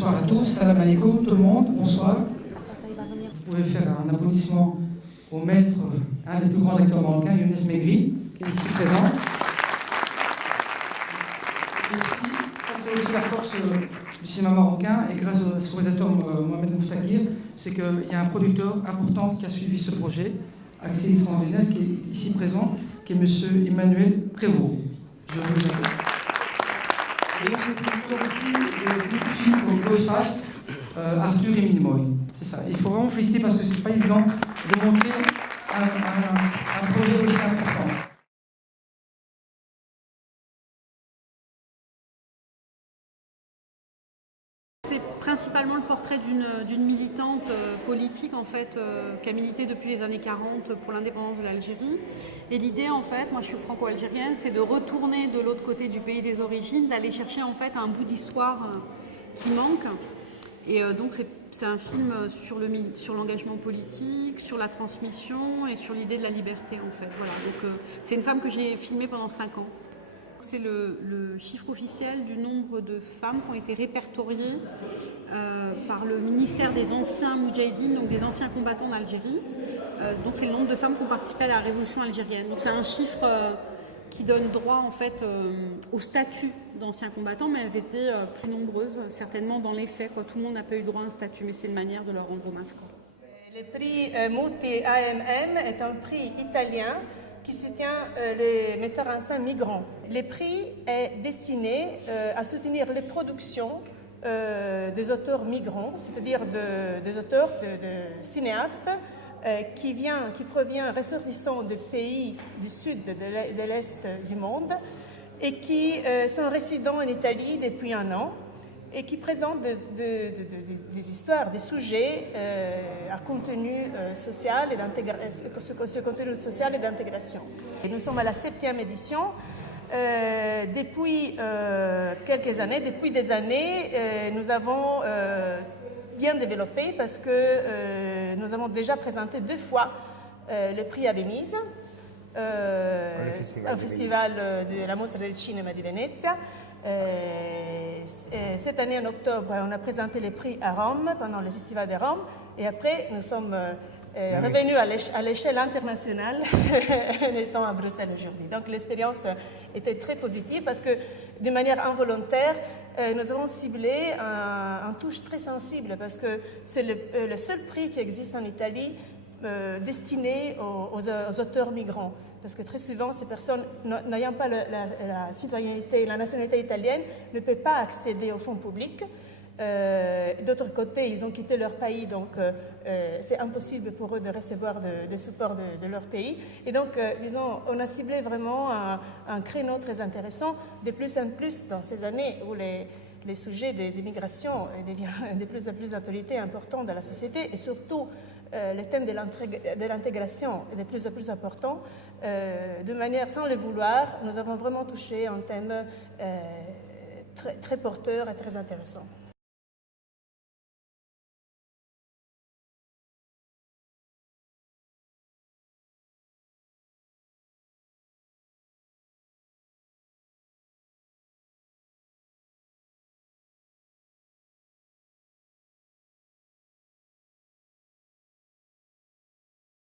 Bonsoir à tous, salam alaikum tout le monde, bonsoir. Vous pouvez faire un applaudissement au maître, un des plus grands acteurs marocains, Younes Megri, qui est ici présent. Et aussi, ça c'est aussi la force du cinéma marocain, et grâce au réalisateur Mohamed Mouftakir, c'est qu'il y a un producteur important qui a suivi ce projet, accès extraordinaire, qui est ici présent, qui est M. Emmanuel Prévost. Je vous accueille. Et c'est le producteur aussi de films comme Belfast, Arthur et Minimoy. C'est ça. Il faut vraiment féliciter parce que c'est pas évident de monter un projet aussi important. C'est principalement le portrait d'une militante politique en fait, qui a milité depuis les années 40 pour l'indépendance de l'Algérie. Et l'idée en fait, moi je suis franco-algérienne, c'est de retourner de l'autre côté du pays des origines, d'aller chercher en fait un bout d'histoire qui manque. Et donc c'est un film sur l'engagement politique, sur la transmission et sur l'idée de la liberté en fait. Voilà. Donc c'est une femme que j'ai filmée pendant 5 ans. C'est le chiffre officiel du nombre de femmes qui ont été répertoriées par le ministère des anciens Moudjahidines, donc des anciens combattants d'Algérie. Donc c'est le nombre de femmes qui ont participé à la révolution algérienne. Donc c'est un chiffre qui donne droit en fait au statut d'anciens combattants, mais elles étaient plus nombreuses certainement dans les faits. Quoi. Tout le monde n'a pas eu droit à un statut, mais c'est une manière de leur rendre hommage. Quoi. Le prix Muti AMM est un prix italien qui soutient les metteurs en scène migrants. Le prix est destiné à soutenir les productions des auteurs migrants, c'est-à-dire des auteurs, de cinéastes qui proviennent ressortissants de pays du sud, de l'est du monde et qui sont résidents en Italie depuis 1 an et qui présentent des histoires, des sujets à contenu social et ce contenu social et d'intégration. Nous sommes à la 7e édition. Depuis quelques années, depuis des années, nous avons bien développé parce que nous avons déjà présenté 2 fois le prix à Venise, au festival de la Mostra del Cinema di Venezia. Cette année, en octobre, on a présenté les prix à Rome, pendant le festival de Rome, et après, nous sommes revenus à l'échelle internationale, en étant à Bruxelles aujourd'hui. Donc, l'expérience était très positive parce que, de manière involontaire, nous avons ciblé un touche très sensible parce que c'est le seul prix qui existe en Italie destiné aux auteurs migrants. Parce que très souvent, ces personnes n'ayant pas la citoyenneté, la nationalité italienne, ne peuvent pas accéder aux fonds publics. D'autre côté, ils ont quitté leur pays, donc c'est impossible pour eux de recevoir des supports de leur pays. Et donc, disons, on a ciblé vraiment un créneau très intéressant, de plus en plus dans ces années où les sujets des migrations deviennent de plus en plus d'actualité importante dans la société et surtout le thème de l'intégration est de plus en plus important. De manière sans le vouloir, nous avons vraiment touché un thème très, très porteur et très intéressant.